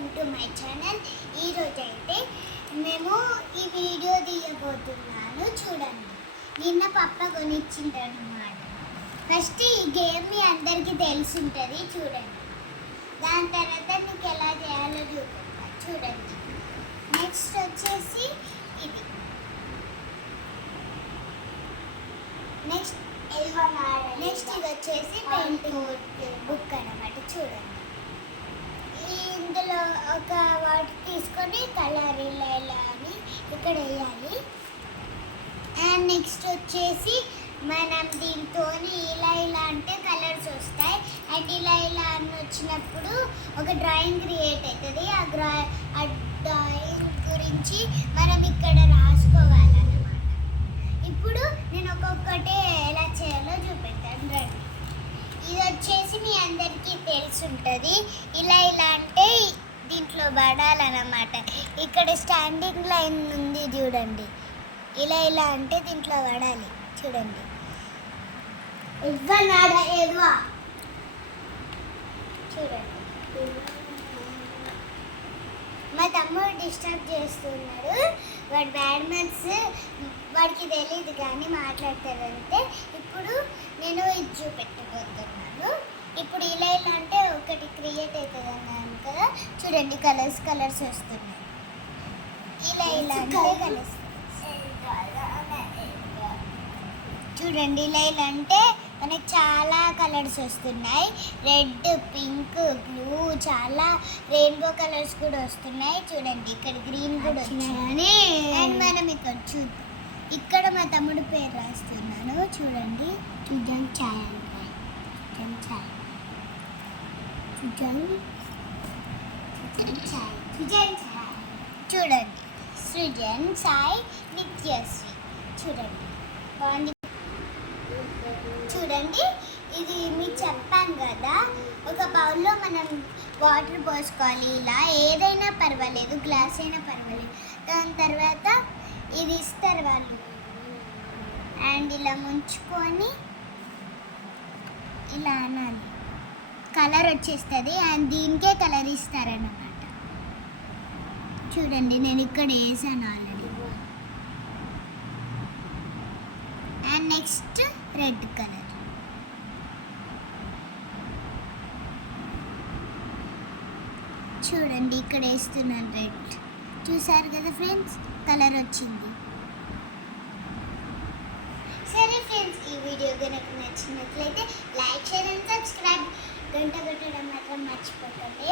Welcome to my channel. ఈరోజైతే మేము ఈ వీడియో తీయబోతున్నాను. చూడండి, నిన్న పప్ప కొనిచ్చిందన్నమాట. ఫస్ట్ ఈ గేమ్ మీ అందరికీ తెలిసి ఉంటుంది. చూడండి, దాని తర్వాత నీకు ఎలా చేయాలో చూపిస్తాను. చూడండి, నెక్స్ట్ వచ్చేసి ఇది. నెక్స్ట్ ఇది వచ్చేసి పెయింటింగ్ బుక్ అన్నమాట. చూడండి, ఇందులో ఒక వాటర్ తీసుకొని కలర్ ఇలా అని ఇక్కడ వేయాలి. అండ్ నెక్స్ట్ వచ్చేసి మనం దీంతో ఇలా అంటే కలర్స్ వస్తాయి. అండ్ ఇలా అని వచ్చినప్పుడు ఒక డ్రాయింగ్ క్రియేట్ అవుతుంది. ఆ డ్రాయింగ్ గురించి మనం ఇక్కడ రాసుకోవాలన్నమాట. ఇప్పుడు నేను ఒక్కొక్కటి ఎలా చేయాలో చూపెట్టాను. రండి, ఇది వచ్చేసి మీ అందరికీ తెలిసి ఉంటుంది. ఇలా అంటే దీంట్లో పడాలన్నమాట. ఇక్కడ స్టాండింగ్ లైన్ ఉంది చూడండి. ఇలా అంటే దీంట్లో పడాలి. చూడండి, చూడండి, మా తమ్ముడు డిస్టర్బ్ చేస్తున్నాడు. వాడు బ్యాడ్ మ్యాథ్స్ వాడికి తెలియదు కానీ మాట్లాడతాడంటే. ఇప్పుడు నేను ఇది చూపెట్టబోతున్నాను. ఇప్పుడు ఇలా అంటే ఒకటి క్రియేట్ అవుతుంది అన్నాను కదా. చూడండి, కలర్స్ వస్తున్నాయి. ఇలా అంటే కలర్స్ చూడండి. ఇలా అంటే మనకి చాలా కలర్స్ వస్తున్నాయి. రెడ్, పింక్, బ్లూ, చాలా రెయిన్బో కలర్స్ కూడా వస్తున్నాయి. చూడండి, ఇక్కడ గ్రీన్ కూడా వచ్చినాయి. అండ్ మనం ఇక్కడ చూద్దాం. ఇక్కడ మా తమ్ముడు పేరు రాస్తున్నాను. చూడండి, సుజన్ ఛాయ్ చూడండి, సృజన్ సాయి నిత్యశ్రీ. చూడండి, బాగుంది. చూడండి, ఇది మీకు చెప్పాను కదా. ఒక బౌల్లో మనం వాటర్ పోసుకోవాలి. ఇలా ఏదైనా పర్వాలేదు, గ్లాస్ అయినా పర్వాలేదు. దాని తర్వాత ఇది ఇస్తారు వాళ్ళు. అండ్ ఇలా ముంచుకొని ఇలా అనాలి. కలర్ వచ్చేస్తుంది. అండ్ దీనికే కలర్ ఇస్తారన్నమాట. చూడండి, నేను ఇక్కడ వేసాను already. And next red colour. చూడండి, ఇక్కడ వేస్తున్నాను రెడ్. చూసారు కదా ఫ్రెండ్స్, కలర్ వచ్చింది. సరే ఫ్రెండ్స్, ఈ వీడియో కనుక నచ్చినట్లయితే లైక్, షేర్ అండ్ సబ్స్క్రైబ్. గంట కొట్టడం మాత్రం మర్చిపోకండి.